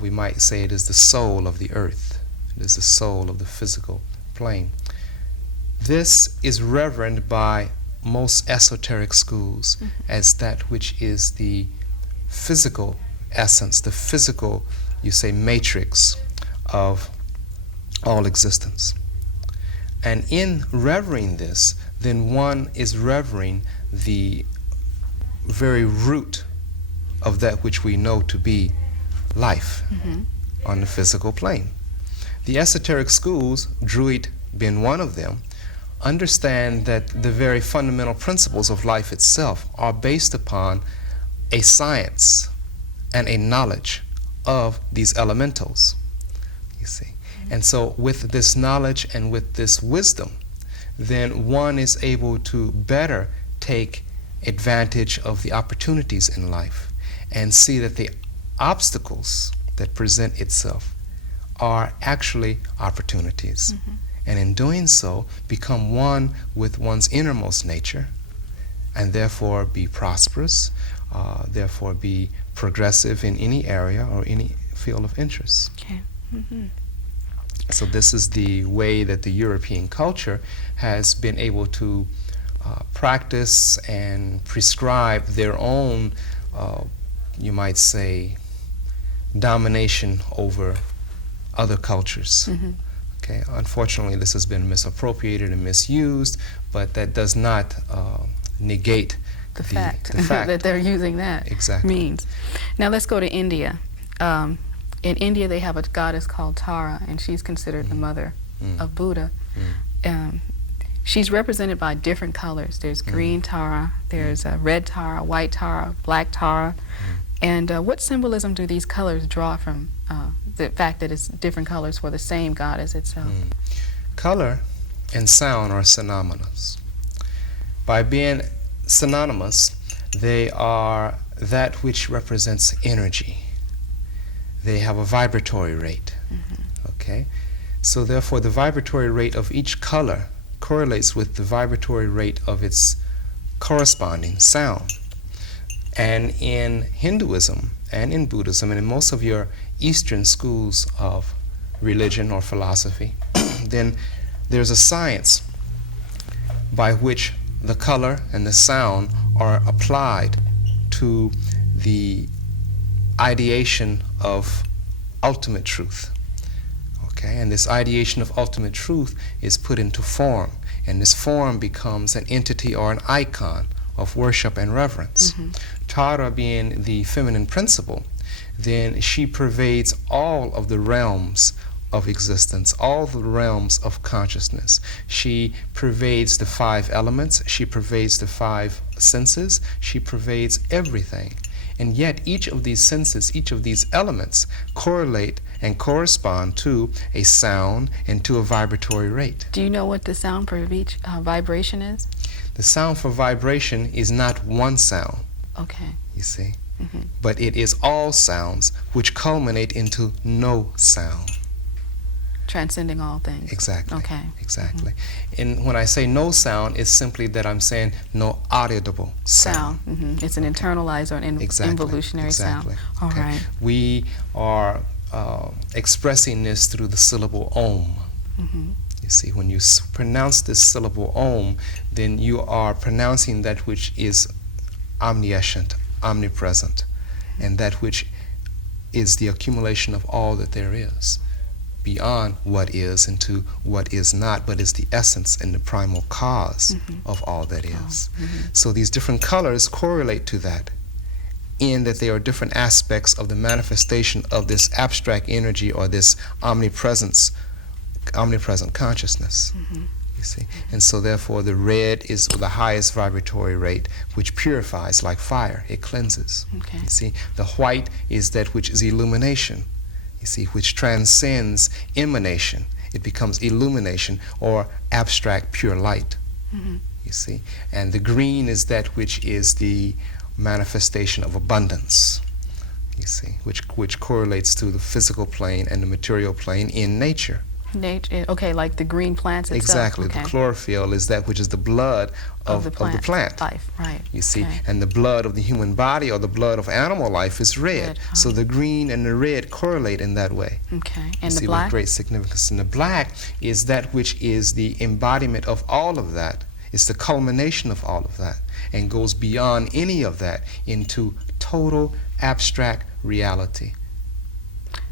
we might say it is the soul of the earth. It is the soul of the physical plane. This is reverenced by most esoteric schools as that which is the physical essence, the physical, you say, matrix of all existence. And in revering this, then one is revering the very root of that which we know to be life on the physical plane. The esoteric schools, Druid being one of them, understand that the very fundamental principles of life itself are based upon a science and a knowledge of these elementals, you see. And so with this knowledge and with this wisdom, then one is able to better take advantage of the opportunities in life and see that the obstacles that present itself are actually opportunities. And in doing so, become one with one's innermost nature, and therefore be prosperous, therefore be progressive in any area or any field of interest. Okay. So this is the way that the European culture has been able to practice and prescribe their own, you might say, domination over other cultures. Okay. Unfortunately, this has been misappropriated and misused, but that does not negate the fact that they're using that means. Now let's go to India. In India, they have a goddess called Tara, and she's considered the mother of Buddha. She's represented by different colors. There's green Tara, there's red Tara, white Tara, black Tara. And what symbolism do these colors draw from the fact that it's different colors for the same goddess itself? Color and sound are synonymous. By being synonymous, they are that which represents energy. They have a vibratory rate. Okay? So therefore, the vibratory rate of each color correlates with the vibratory rate of its corresponding sound. And in Hinduism and in Buddhism and in most of your Eastern schools of religion or philosophy, then there's a science by which the color and the sound are applied to the ideation of ultimate truth. Okay, and this ideation of ultimate truth is put into form, and this form becomes an entity or an icon of worship and reverence. Tara being the feminine principle, then she pervades all of the realms of existence, all the realms of consciousness. She pervades the 5 elements, she pervades the 5 senses, she pervades everything. And yet each of these senses, each of these elements correlate and correspond to a sound and to a vibratory rate. Do you know what the sound for each vibration is? The sound for vibration is not one sound. Okay. You see? But it is all sounds which culminate into no sound. Transcending all things. Exactly. Okay. Exactly. And when I say no sound, it's simply that I'm saying no audible sound. It's an internalized or an involutionary sound. All right. We are expressing this through the syllable Om. You see, when you pronounce this syllable Om, then you are pronouncing that which is omniscient, omnipresent, and that which is the accumulation of all that there is, beyond what is into what is not, but is the essence and the primal cause of all that is. So these different colors correlate to that, in that they are different aspects of the manifestation of this abstract energy or this omnipresent consciousness. You see? And so therefore the red is the highest vibratory rate, which purifies like fire. It cleanses. You see? The white is that which is illumination, you see, which transcends emanation. It becomes illumination or abstract pure light. You see? And the green is that which is the manifestation of abundance, you see, which correlates to the physical plane and the material plane in nature. Nature, okay, like the green plants itself. Exactly. Okay. The chlorophyll is that which is the blood of the plant. Life, right. You see, and the blood of the human body or the blood of animal life is red. So the green and the red correlate in that way. Okay. And you the see, black? with great significance. And the black is that which is the embodiment of all of that. It's the culmination of all of that and goes beyond any of that into total abstract reality.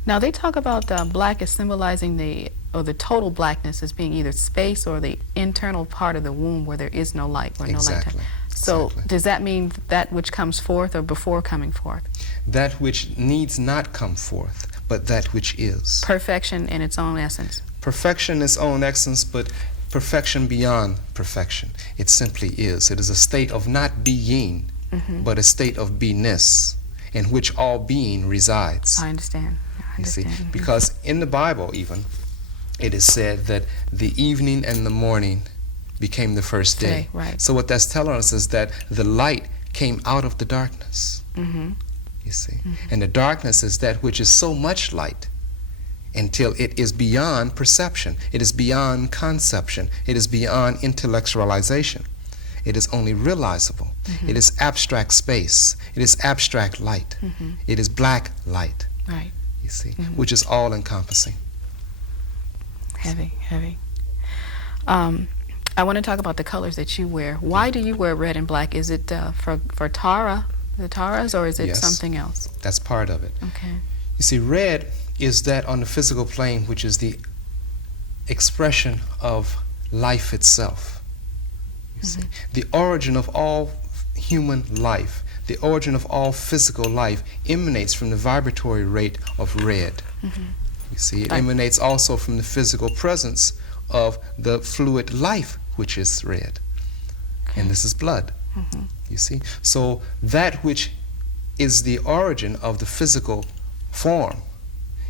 Now they talk about black as symbolizing the total blackness as being either space or the internal part of the womb where there is no light, where Exactly. no light. So does that mean that which comes forth or before coming forth? That which needs not come forth, but that which is. Perfection in its own essence. Perfection in its own essence, but perfection beyond perfection. It simply is. It is a state of not being, but a state of beingness in which all being resides. I understand. You see, because in the Bible even, it is said that the evening and the morning became the first day. Right. So what that's telling us is that the light came out of the darkness. You see, and the darkness is that which is so much light until it is beyond perception. It is beyond conception. It is beyond intellectualization. It is only realizable. It is abstract space. It is abstract light. It is black light. Right. You see, which is all encompassing. Heavy, heavy. I want to talk about the colors that you wear. Why do you wear red and black? Is it for Tara, the Taras, or is it something else? That's part of it. Okay. You see, red is that on the physical plane which is the expression of life itself. You see, the origin of all human life, the origin of all physical life emanates from the vibratory rate of red. You see, it emanates also from the physical presence of the fluid life, which is red. And this is blood. You see, so that which is the origin of the physical form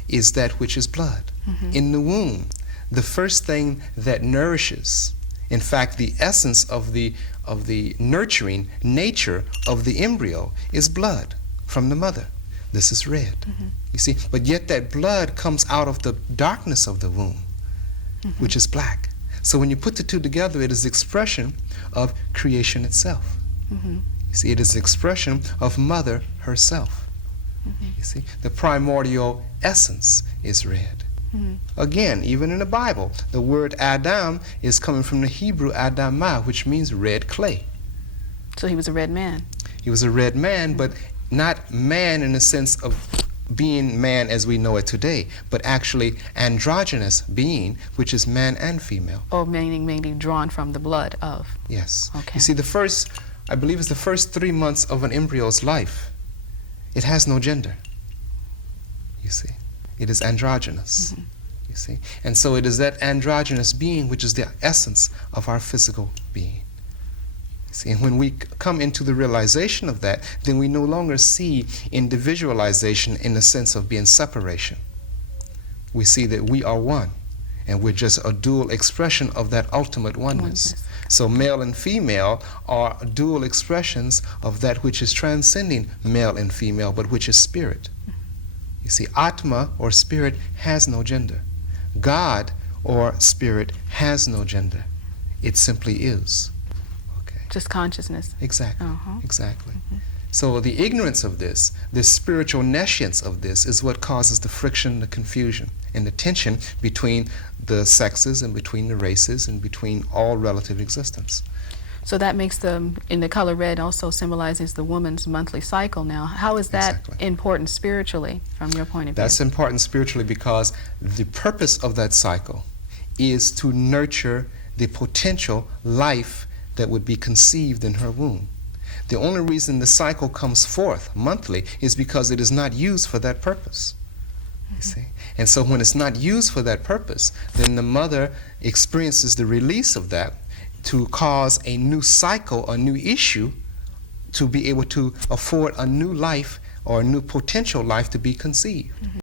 is that which is blood. In the womb, the first thing that nourishes, in fact, the essence of the nurturing nature of the embryo is blood from the mother. This is red. You see, but yet that blood comes out of the darkness of the womb, which is black. So when you put the two together, it is the expression of creation itself. You see, it is the expression of mother herself. You see, the primordial essence is red. Again, even in the Bible, the word Adam is coming from the Hebrew Adamah, which means red clay. So he was a red man. He was a red man, but not man in the sense of being man as we know it today, but actually androgynous being, which is man and female. Or meaning maybe drawn from the blood of. Yes. Okay. You see, the first, I believe it's the first 3 months of an embryo's life, it has no gender. You see, it is androgynous. You see, and so it is that androgynous being which is the essence of our physical being. You see, and when we come into the realization of that, then we no longer see individualization in the sense of being separation. We see that we are one, and we're just a dual expression of that ultimate oneness. So male and female are dual expressions of that which is transcending male and female, but which is spirit. You see, Atma, or spirit, has no gender. God, or spirit, has no gender. It simply is. Okay. Just consciousness. Exactly. Exactly. So the ignorance of this spiritual nescience of this, is what causes the friction, the confusion, and the tension between the sexes and between the races and between all relative existence. So that makes in the color red also symbolizes the woman's monthly cycle now. How is that important spiritually from your point of view? That's important spiritually because the purpose of that cycle is to nurture the potential life that would be conceived in her womb. The only reason the cycle comes forth monthly is because it is not used for that purpose. You see? And so when it's not used for that purpose, then the mother experiences the release of that to cause a new cycle, a new issue, to be able to afford a new life or a new potential life to be conceived.